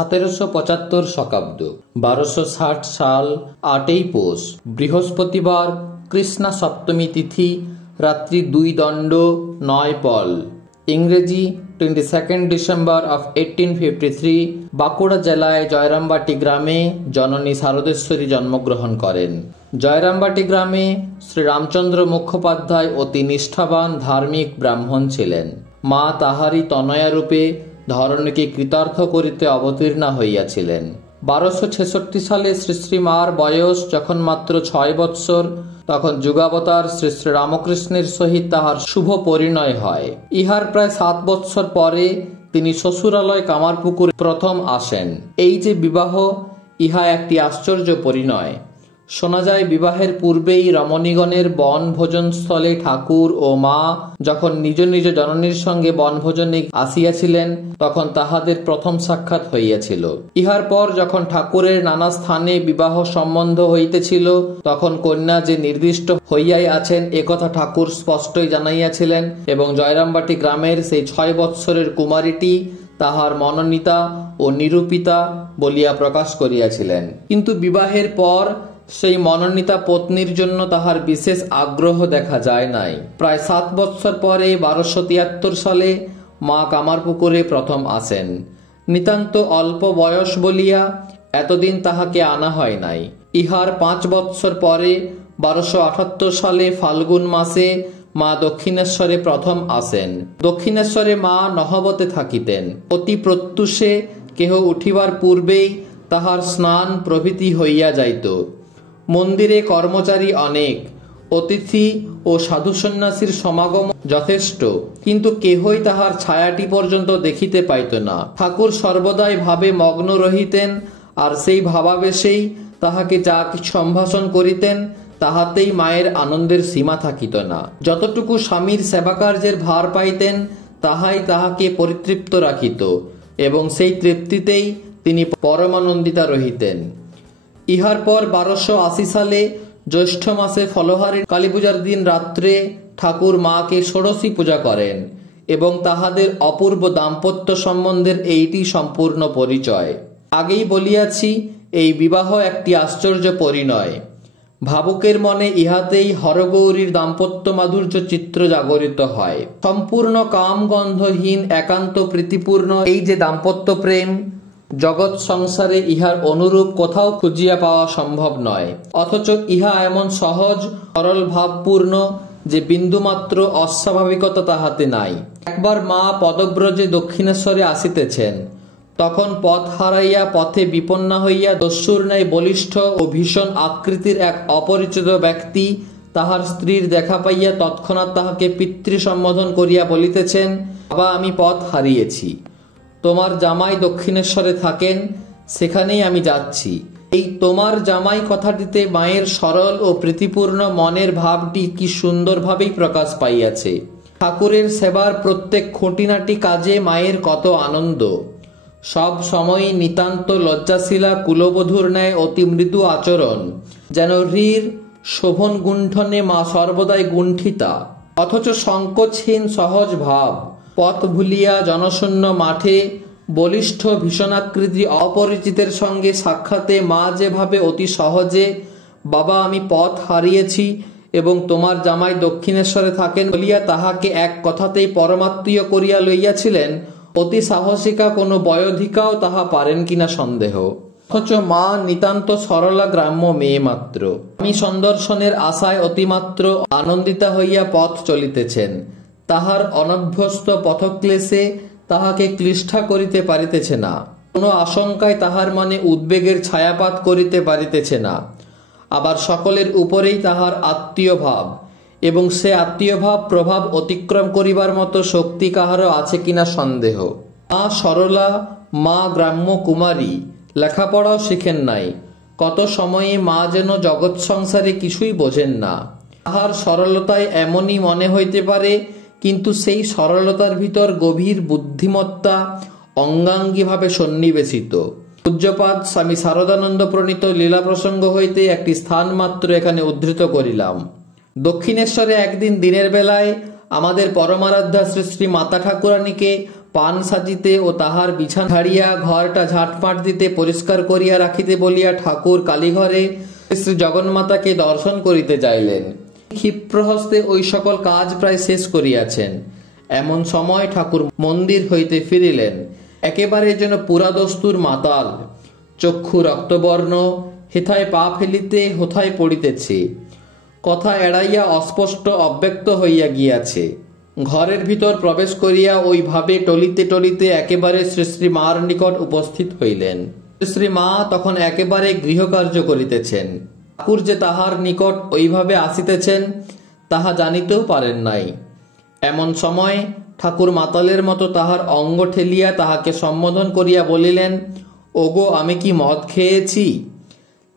1775 শকাব্দ 1260 সাল 8ই পৌষ বৃহস্পতিবার কৃষ্ণা সপ্তমী তিথি রাত্রি 2 দণ্ড 9 পল ইংরেজি 22 ডিসেম্বর অফ 1853 বাঁকুড়া জেলায় জয়রামবাটি গ্রামে জননী শারদেশ্বরী জন্মগ্রহণ করেন। জয়রামবাটি গ্রামে শ্রী রামচন্দ্র মুখোপাধ্যায় অতি নিষ্ঠাবান ধার্মিক ব্রাহ্মণ ছিলেন। মা তাহারই তনয়া রূপে ধরণীকে কৃতার্থ করিতে অবতীর্ণা হইয়াছিলেন। 1266 সালে শ্রী শ্রী মার বয়স যখন মাত্র 6 বৎসর তখন যুগাবতার শ্রী শ্রী রামকৃষ্ণের সহিত তাহার শুভ পরিণয় হয়। ইহার প্রায় 7 বৎসর পরে তিনি শ্বশুরালয় কামারপুকুরে প্রথম আসেন। এই যে বিবাহ, ইহা একটি আশ্চর্য পরিণয়। শোনা যায় বিবাহের পূর্বেই রমণীগণের বনভোজনস্থলে ঠাকুর ও মা যখন নিজ নিজ জননীর সঙ্গে বনভোজনে আসিয়াছিলেন তখন তাহাদের প্রথম সাক্ষাৎ হইয়াছিল। ইহার পর যখন ঠাকুরের নানা স্থানে বিবাহ সম্বন্ধ হইতেছিল তখন কন্যা যে নির্দিষ্ট হইয়াই আছেন একথা ঠাকুর স্পষ্টই জানাইয়াছিলেন এবং জয়রামবাটি গ্রামের সেই 6 বৎসরের কুমারীটি তাহার মনোনীতা ও নিরূপিতা বলিয়া প্রকাশ করিয়াছিলেন। কিন্তু বিবাহের পর সেই মনোনীতা পত্নীর জন্য তাহার বিশেষ আগ্রহ দেখা যায় নাই। প্রায় 7 বৎসর পরে 1273 সালে মা কামারপুকুরে প্রথম আসেন। নিতান্ত অল্প বয়স বলিয়া এতদিন তাহাকে আনা হয় নাই। ইহার 5 বৎসর পরে 1278 সালে ফাল্গুন মাসে মা দক্ষিণেশ্বরে প্রথম আসেন। দক্ষিণেশ্বরে মা নহবতে থাকিতেন। অতি প্রত্যুষে কেহ উঠিবার পূর্বেই তাহার স্নান প্রভৃতি হইয়া যাইত। মন্দিরে কর্মচারী অনেক, অতিথি ও সাধু সন্ন্যাসীর সমাগম যথেষ্ট, কিন্তু কেহই তাহার ছায়াটি পর্যন্ত দেখিতে পাইত না। ঠাকুর সর্বদাই ভাবে মগ্ন রহিতেন, আর সেই ভাবাবেশেই তাহাকে যা কিছু সম্ভাষণ করিতেন তাহাতেই মায়ের আনন্দের সীমা থাকিত না। যতটুকু স্বামীর সেবাকার্যের ভার পাইতেন তাহাই তাহাকে পরিতৃপ্ত রাখিত এবং সেই তৃপ্তিতেই তিনি পরমানন্দিতা রহিতেন। ইহার পর 1280 সালে জ্যৈষ্ঠ মাসে ফলহারী কালীপূজার দিন রাত্রে ঠাকুর মাকে ষোড়শী পূজা করেন এবং তাহাদের অপূর্ব দাম্পত্য সম্বন্ধের এইটি সম্পূর্ণ পরিচয়। আগেই বলিয়াছি, এই বিবাহ একটি আশ্চর্য পরিণয়। ভাবুকের মনে ইহাতেই হরগৌরীর দাম্পত্য মাধুর্য চিত্র জাগরিত হয়। সম্পূর্ণ কামগন্ধহীন একান্ত প্রীতিপূর্ণ এই যে দাম্পত্য প্রেম, জগৎ সংসারে ইহার অনুরূপ কোথাও খুঁজিয়া পাওয়া সম্ভব নয়। অথচ ইহা এমন সহজ সরল ভাবপূর্ণ যে বিন্দুমাত্র অস্বাভাবিকতা তাহাতে নাই। একবার মা পদব্রজে দক্ষিণেশ্বরে আসিতেছেন, তখন পথ হারাইয়া পথে বিপন্না হইয়া দস্যুর ন্যায় বলিষ্ঠ ও ভীষণ আকৃতির এক অপরিচিত ব্যক্তি তাহার স্ত্রীর দেখা পাইয়া তৎক্ষণাৎ তাহাকে পিতৃ সম্বোধন করিয়া বলিতেছেন, বাবা, আমি পথ হারিয়েছি, তোমার জামাই দক্ষিণেশ্বরে থাকেন, সেখানেই আমি যাচ্ছি। এই তোমার জামাই কথাটিতে মায়ের সরল ও প্রীতিপূর্ণ মনের ভাবটি কি সুন্দরভাবেই প্রকাশ পাইয়াছে। ঠাকুরের সেবার প্রত্যেক খুঁটিনাটি কাজে মায়ের কত আনন্দ। সব সময়ই নিতান্ত লজ্জাশীলা কুলবধূর ন্যায় অতি মৃদু আচরণ, যেন হীর শোভন গুণ্ঠনে মা সর্বদাই গুণ্ঠিতা। অথচ সংকোচহীন সহজ ভাব। পথ ভুলিয়া জনশূন্য মাঠে বলিষ্ঠ ভীষণাকৃতি অপরিচিতের সঙ্গে সাক্ষাতে মা যেভাবে অতি সহজে বাবা, আমি পথ হারিয়েছি এবং তোমার জামাই দক্ষিণেশ্বরে থাকেন বলিয়া তাহাকে এক কথাতেই পরমাত্মীয় করিয়া লইয়াছিলেন, অতি সাহসিকা কোনো বয়োধিকাও তাহা পারেন কিনা সন্দেহ। অথচ মা নিতান্ত সরলা গ্রাম্য মেয়ে মাত্র। আমি সন্দর্শনের আশায় অতিমাত্র আনন্দিতা হইয়া পথ চলিতেছেন। তাহার অনভ্যস্ত পথক্লেশে তাহাকে ক্লিষ্ঠা করিতে পারিতেছে না। কোনো আশঙ্কায় তাহার মনে উদ্বেগের ছায়াপাত করিতে পারিতেছে না। আবার সকলের উপরেই তাহার আত্মীয় ভাব, এবং সে আত্মীয় ভাব প্রভাব অতিক্রম করিবার মতো শক্তি কাহারও আছে কিনা সন্দেহ। মা সরলা, মা গ্রাম্য কুমারী, লেখাপড়াও শিখেন নাই। কত সময়ে মা যেন জগৎ সংসারে কিছুই বোঝেন না। তাহার সরলতায় এমনই মনে হইতে পারে, কিন্তু সেই সরলতার ভিতর গভীর বুদ্ধিমত্তা অঙ্গাঙ্গীভাবে সন্নিবেশিত। পূজ্যপাদ স্বামী শারদানন্দ প্রণীত লীলা প্রসঙ্গ হইতে একটি স্থান মাত্র এখানে উদ্ধৃত করিলাম। দক্ষিণেশ্বরে একদিন দিনের বেলায় আমাদের পরমারাধ্যা শ্রী শ্রী মাতা ঠাকুরানীকে পান সাজিতে ও তাহার বিছানা ঝাড়িয়া ঘরটা ঝাটপাট দিতে পরিষ্কার করিয়া রাখিতে বলিয়া ঠাকুর কালীঘরে শ্রী জগন্মাতাকে দর্শন করিতে যাইলেন। ক্ষিপ্রহস্তে ওই সকল কাজ প্রায় শেষ করিয়াছেন। এমন সময় ঠাকুর মন্দির হইতে ফিরিলেন, একেবারে যেন পুরাদস্তুর মাতাল, চক্ষু রক্তবর্ণ, হেথায় পা ফেলিতে হোথায় পড়িতেছে, কথা এড়াইয়া অস্পষ্ট অব্যক্ত হইয়া গিয়াছে। ঘরের ভিতর প্রবেশ করিয়া ওইভাবে টলিতে টলিতে একেবারে শ্রী শ্রী মার নিকট উপস্থিত হইলেন। শ্রী মা তখন একেবারে গৃহকার্য করিতেছেন। ঠাকুর যে তাহার নিকট ওইভাবে আসিতেছেন তাহা জানিতেও পারেন নাই। এমন সময় ঠাকুর মাতালের মতো তাহার অঙ্গ ঠেলিয়া তাহাকে সম্বোধন করিয়া বলিলেন, ওগো, আমি কি মদ খেয়েছি?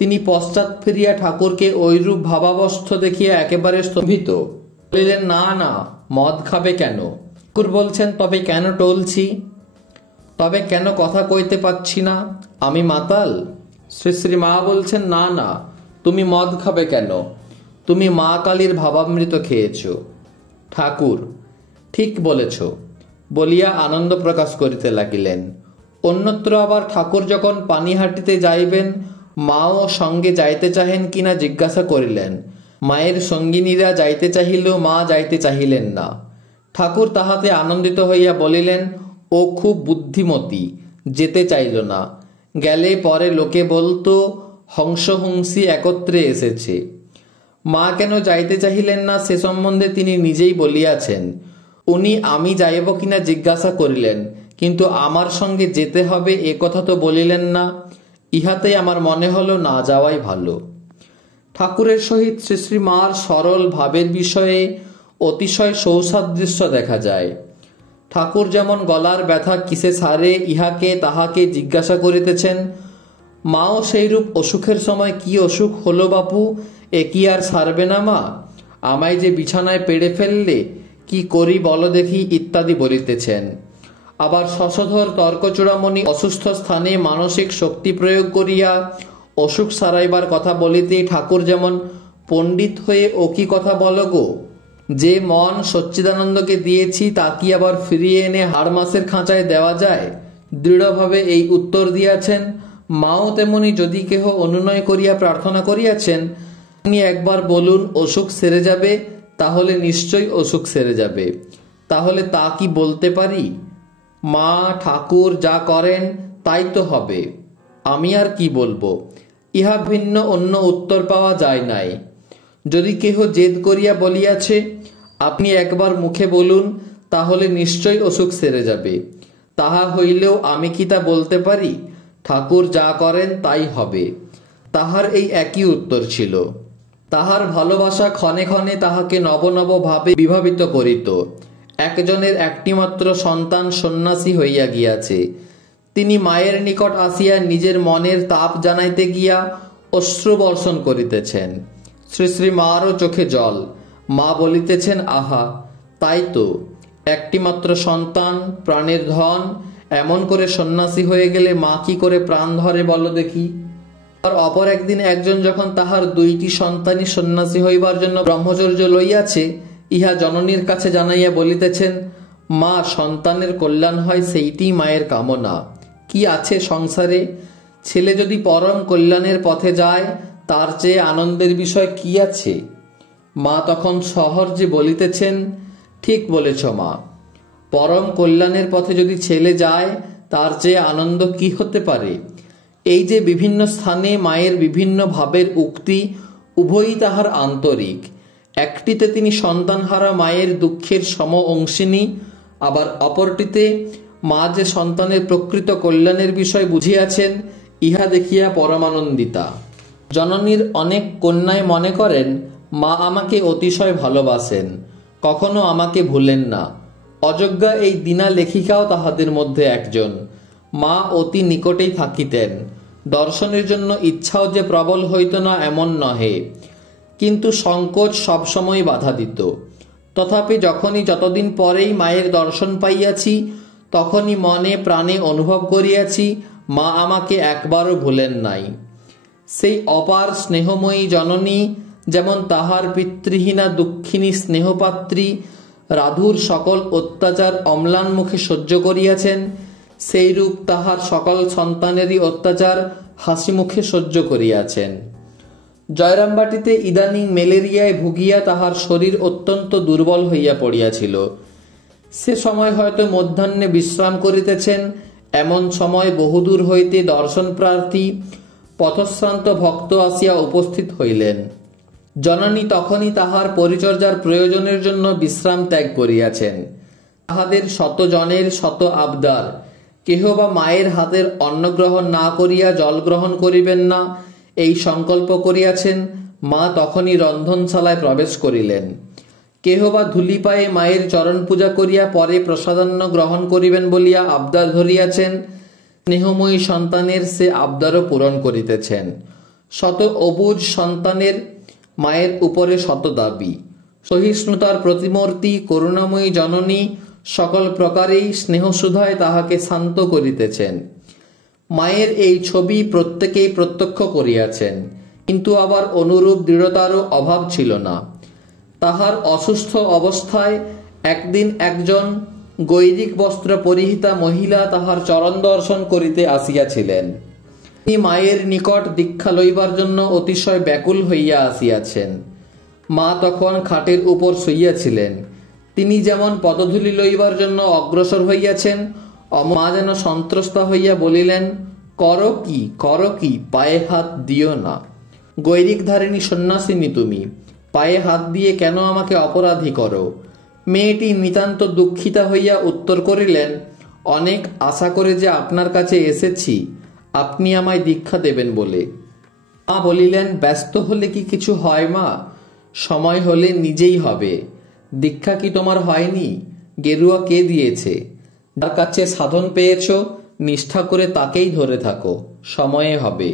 তিনি পশ্চাৎ ফিরিয়া ঠাকুরকে ঐরূপ ভাবাবস্থ দেখিয়া একেবারে স্তম্ভিত। বলিলেন, না না, মদ খাবে কেন? ঠাকুর বলছেন, তবে কেন টলছি? তবে কেন কথা কইতে পাচ্ছি না? আমি মাতাল? শ্রী শ্রী মা বলছেন, না না, তুমি মদ খাবে কেন? তুমি মা কালীর ভাবামৃত খেয়েছ। ঠাকুর, ঠিক বলেছ বলিয়া আনন্দ প্রকাশ করিতে লাগিলেন। অন্যত্র আবার ঠাকুর যখন পানিহাটিতে যাইবেন, মাও সঙ্গে যাইতে চাহেন কিনা জিজ্ঞাসা করিলেন। মায়ের সঙ্গিনীরা যাইতে চাহিলেও মা যাইতে চাহিলেন না। ঠাকুর তাহাতে আনন্দিত হইয়া বলিলেন, ও খুব বুদ্ধিমতী, যেতে চাইল না। গেলে পরে লোকে বলতো হংসহংসী একত্রে এসেছে। মা কেন যাইতে চাহিলেন না সে সম্বন্ধে তিনি নিজেই বলিয়াছেন। উনি আমি যাইব কিনা জিজ্ঞাসা করিলেন, কিন্তু আমার সঙ্গে যেতে হবে এ কথা তো বলিলেন না। ইহাতেই আমার মনে হলো না যাওয়াই ভালো। ঠাকুরের সহিত শ্রী শ্রী মার সরল ভাবের বিষয়ে অতিশয় সৌসাদৃশ্য দেখা যায়। ঠাকুর যেমন গলার ব্যথা কিসে সারে ইহাকে তাহাকে জিজ্ঞাসা করিতেছেন, মাও সেইরূপ অসুখের সময় কি অসুখ হলো বাপু, এ কি আর সারবে না মা? আমায় যে বিছানায় পেড়ে ফেললে, কি করি বলো দেখি, ইত্যাদি বলিতেছেন। আবার শশধর তর্কচূড়ামণি অসুস্থ স্থানে মানসিক শক্তি প্রয়োগ করিয়া অসুখ সারাইবার কথা বলিতেই ঠাকুর যেমন পণ্ডিত হয়ে ও কি কথা বলো গো, যে মন সচ্চিদানন্দকে দিয়েছি তা কি আবার ফিরিয়ে এনে হাড় মাসের খাঁচায় দেওয়া যায়, দৃঢ়ভাবে এই উত্তর দিয়াছেন। মাও তেমনি যদি কেহ অনুনয় করিয়া প্রার্থনা করিয়াছেন, তিনি একবার বলুন অসুখ সেরে যাবে, তাহলে নিশ্চয়ই অসুখ সেরে যাবে। তাহলে তা কি বলতে পারি? মা ঠাকুর যা করেন তাই তো হবে, আমি আর কি বলবো? ইহা ভিন্ন অন্য উত্তর পাওয়া যায় নাই। যদি কেহ জেদ করিয়া বলিয়াছে, আপনি একবার মুখে বলুন, তাহলে নিশ্চয়ই অসুখ সেরে যাবে, তাহা হইলেও আমি কি তা বলতে পারি? ঠাকুর যা করেন তাই হবে। তাহার এই একই উত্তর ছিল। তাহার ভালোবাসা ক্ষণে ক্ষণে তাহাকে নব নব ভাবে বিভাবিত করিত। একজনের একটিমাত্র সন্তান সন্ন্যাসী হইয়া গিয়াছে। তিনি মায়ের নিকট আসিয়া নিজের মনের তাপ জানাইতে গিয়া অশ্রু বর্ষণ করিতেছেন। শ্রী শ্রী মারও চোখে জল। মা বলিতেছেন, আহা, তাই তো, একটিমাত্র সন্তান, প্রাণের ধন, এমন করে সন্ন্যাসী হয়ে গেলে মা কি করে প্রাণ ধরে বলো দেখি? আর অপর একদিন একজন যখন তাহার দুইটি সন্তানই সন্ন্যাসী হইবার জন্য ব্রহ্মচর্য লইয়াছে, ইহা জননীর কাছে জানাইয়া বলিতেছেন, মা, সন্তানের কল্যাণ হয় সেইটিই মায়ের কামনা। কি আছে সংসারে? ছেলে যদি পরম কল্যাণের পথে যায়, তার চেয়ে আনন্দের বিষয় কি আছে? মা তখন সহজে বলিতেছেন, ঠিক বলেছ মা, পরম কল্যাণের পথে যদি ছেলে যায়, তার চেয়ে আনন্দ কি হতে পারে? এই যে বিভিন্ন স্থানে মায়ের বিভিন্ন ভাবের উক্তি, উভয়ই তাহার আন্তরিক। একটিতে তিনি সন্তানহারা মায়ের দুঃখের সম অংশিনী, আবার অপরটিতে মা যে সন্তানের প্রকৃত কল্যাণের বিষয় বুঝিয়াছেন, ইহা দেখিয়া পরমানন্দিতা। জননীর অনেক কন্যাই মনে করেন, মা আমাকে অতিশয় ভালোবাসেন, কখনো আমাকে ভুলেন না। অযোগ্যা এই দীনা লেখিকাও তাহাদের মধ্যে একজন। মা অতি নিকটেই থাকিতেন, দর্শনের জন্য ইচ্ছাও যে প্রবল হইত না এমন নহে, কিন্তু সংকোচ সবসময় বাধা দিত। তথাপি যখনই যতদিন পরেই মায়ের দর্শন পাইয়াছি, তখনই মনে প্রাণে অনুভব করিয়াছি মা আমাকে একবারও ভুলেন নাই। সেই অপার স্নেহময়ী জননী যেমন তাহার পিতৃহীনা দুঃখিনী স্নেহপাত্রী রাধুর সকল অত্যাচার অম্লান মুখে সহ্য করিয়াছেন, সেইরূপ তাহার সকল সন্তানেরই অত্যাচার হাসি মুখে সহ্য করিয়াছেন। জয়রামবাটিতে ইদানিং ম্যালেরিয়ায় ভুগিয়া তাহার শরীর অত্যন্ত দুর্বল হইয়া পড়িয়াছিল। সে সময় হয়তো মধ্যাহ্নে বিশ্রাম করিতেছেন। এমন সময় বহুদূর হইতে দর্শন প্রার্থী পথশ্রান্ত ভক্ত আসিয়া উপস্থিত হইলেন। জননী তখনই তাহার পরিচর্যার প্রয়োজনের জন্য বিশ্রাম ত্যাগ করিয়াছেন। তাহাদের শত জনের শত আবদার, কেহ বা মায়ের হাতের অন্ন গ্রহণ না করিয়া জল গ্রহণ করিবেন না, এই সংকল্প করিয়াছেন। মা তখনই রন্ধনশালায় প্রবেশ করিলেন। কেহ বা ধূলি পায়ে মায়ের চরণ পূজা করিয়া পরে প্রসাদান্ন গ্রহণ করিবেন বলিয়া আবদার ধরিয়াছেন। স্নেহময়ী সন্তানের সে আবদারও পূরণ করিতেছেন। শত অবুঝ সন্তানের মায়ের উপরে শত দাবি। সহিষ্ণুতার প্রতিমূর্তি করুণাময়ী জননী সকল প্রকারেই স্নেহসুধায় তাহাকে শান্ত করিতেছেন। মায়ের এই ছবি প্রত্যেকেই প্রত্যক্ষ করিয়াছেন, কিন্তু আবার অনুরূপ দৃঢ়তারও অভাব ছিল না। তাহার অসুস্থ অবস্থায় একদিন একজন গৈরিক বস্ত্র পরিহিতা মহিলা তাহার চরণ দর্শন করিতে আসিয়াছিলেন। তিনি মায়ের নিকট দীক্ষা লইবার জন্য অতিশয় ব্যাকুল হইয়া আসিয়াছেন। মা তখন খাটের উপর শুইয়াছিলেন। তিনি যেমন পদধূলি লইবার জন্য অগ্রসর হইয়াছেন, মা যেন সন্ত্রস্তা হইয়া বলিলেন, করো কি, পায়ে হাত দিও না। গৈরিক ধারিণী সন্ন্যাসিনী তুমি, পায়ে হাত দিয়ে কেন আমাকে অপরাধী করো? মেয়েটি নিতান্ত দুঃখিতা হইয়া উত্তর করিলেন, অনেক আশা করে যে আপনার কাছে এসেছি, আপনি আমায় দীক্ষা দেবেন বলে। মা বলিলেন, ব্যস্ত হলে কি কিছু হয় মা? সময় হলে নিজেই হবে। দীক্ষা কি তোমার হয়নি? গেরুয়া কে দিয়েছে? যার কাছে সাধন পেয়েছ, নিষ্ঠা করে তাকেই ধরে থাকো, সময়ে হবে।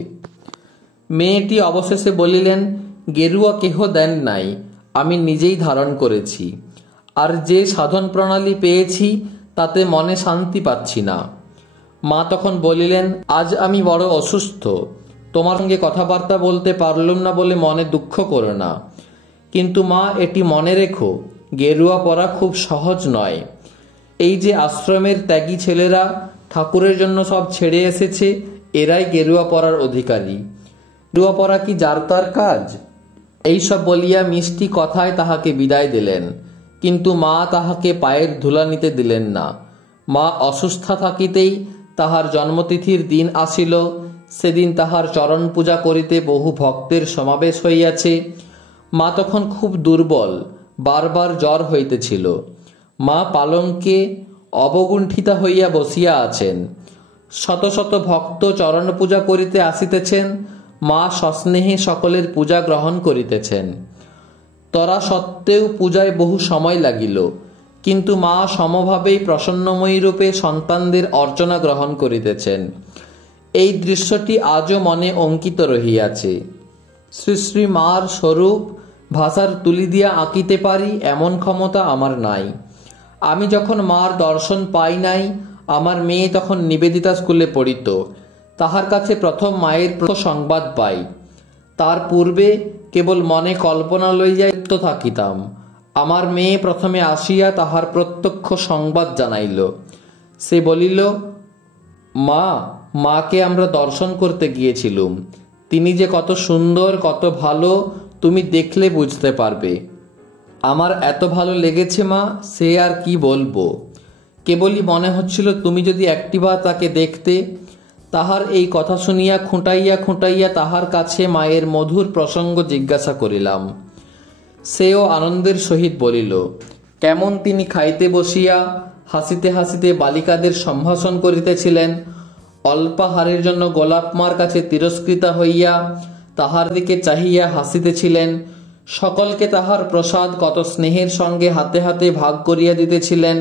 মেয়েটি অবশেষে বলিলেন, গেরুয়া কেহ দেন নাই, আমি নিজেই ধারণ করেছি। আর যে সাধন প্রণালী পেয়েছি তাতে মনে শান্তি পাচ্ছি না। মা তখন বলিলেন, আজ আমি বড় অসুস্থ, তোমার সঙ্গে কথাবার্তা বলতে পারলুম না বলে মনে দুঃখ করো না। কিন্তু মা, এটি মনে রেখো, গেরুয়া পরা খুব সহজ নয়। এই যে আশ্রমের ত্যাগী ছেলেরা ঠাকুরের জন্য সব ছেড়ে এসেছে, এরাই গেরুয়া পরার অধিকারী। গেরুয়া পরা কি যার তার কাজ? এইসব বলিয়া মিষ্টি কথায় তাহাকে বিদায় দিলেন, কিন্তু মা তাহাকে পায়ের ধুলা নিতে দিলেন না। মা অসুস্থ থাকিতেই তাহার জন্মতিথির দিন আসিল। সেদিন তাহার চরণ পূজা করিতে বহু ভক্তের সমাবেশ হইয়াছে। মা তখন খুব দুর্বল, বারবার জ্বর হইতেছিল। মা পালঙ্কে অবগুণ্ঠিতা হইয়া বসিয়া আছেন। শত শত ভক্ত চরণ পূজা করিতে আসিতেছেন। মা সস্নেহে সকলের পূজা গ্রহণ করিতেছেন। তরা সত্ত্বেও পূজায় বহু সময় লাগিল, কিন্তু মা সমভাবেই প্রসন্নময়ী রূপে সন্তানদের অর্চনা গ্রহণ করিতেছেন। এই দৃশ্যটি আজও মনে অঙ্কিত রহিয়াছে। শ্রী শ্রী মার স্বরূপ ভাষার তুলি দিয়া আঁকিতে পারি এমন ক্ষমতা আমার নাই। আমি যখন মার দর্শন পাই নাই, আমার মেয়ে তখন নিবেদিতা স্কুলে পড়িত। তাহার কাছে প্রথম মায়ের সংবাদ পাই। তার পূর্বে কেবল মনে কল্পনা লইয়া থাকিতাম। আমার মেয়ে প্রথমে আসিয়া তাহার প্রত্যক্ষ সংবাদ জানাইল। সে বলিল, মাকে আমরা দর্শন করতে গিয়েছিলুম। তিনি যে কত সুন্দর, কত ভালো, তুমি দেখলে বুঝতে পারবে। আমার এত ভালো লেগেছে মা, সে আর কি বলবো। কেবলই মনে হচ্ছিল তুমি যদি একটিবার তাকে দেখতে। তাহার এই কথা শুনিয়া খুঁটাইয়া খুঁটাইয়া তাহার কাছে মায়ের মধুর প্রসঙ্গ জিজ্ঞাসা করিলাম। সেও আনন্দের সহিত বলিল, কেমন তিনি খাইতে বসিয়া হাসিতে হাসিতে বালিকাদের সম্ভাষণ করিতেছিলেন। অল্পাহারের জন্য গোলাপ মার কাছে তিরস্কৃতা হইয়া তাহার দিকে চাহিয়া হাসিতেছিলেন। সকলকে তাহার প্রসাদ কত স্নেহের সঙ্গে হাতে হাতে ভাগ করিয়া দিতেছিলেন।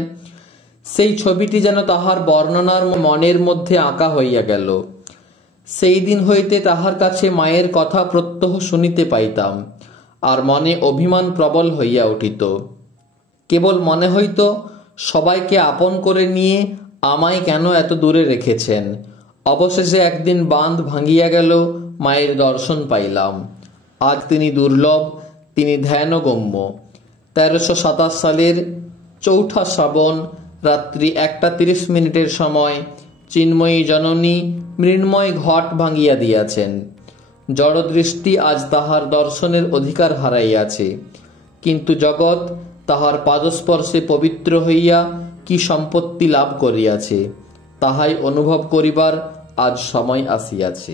সেই ছবিটি যেন তাহার বর্ণনার মনের মধ্যে আঁকা হইয়া গেল। সেই দিন হইতে তাহার কাছে মায়ের কথা প্রত্যহ শুনিতে পাইতাম, আর মনে অভিমান প্রবল হইয়া উঠিত। কেবল মনে হইত, সবাইকে আপন করে নিয়ে আমায় কেন এত দূরে রেখেছেন। অবশেষে একদিন বাঁধ ভাঙিয়া গেল, মায়ের দর্শন পাইলাম। আজ তিনি দুর্লভ, তিনি ধ্যানগম্য। 1327 সালের চৌঠা শ্রাবণ রাত্রি 1:30 সময় চিন্ময়ী জননী মৃন্ময় ঘট ভাঙিয়া দিয়াছেন। জড়দৃষ্টি আজ তাহার দর্শনের অধিকার হারাইয়াছে, কিন্তু জগৎ তাহার পাদস্পর্শে পবিত্র হইয়া কি সম্পত্তি লাভ করিয়াছে, তাহাই অনুভব করিবার আজ সময় আসিয়াছে।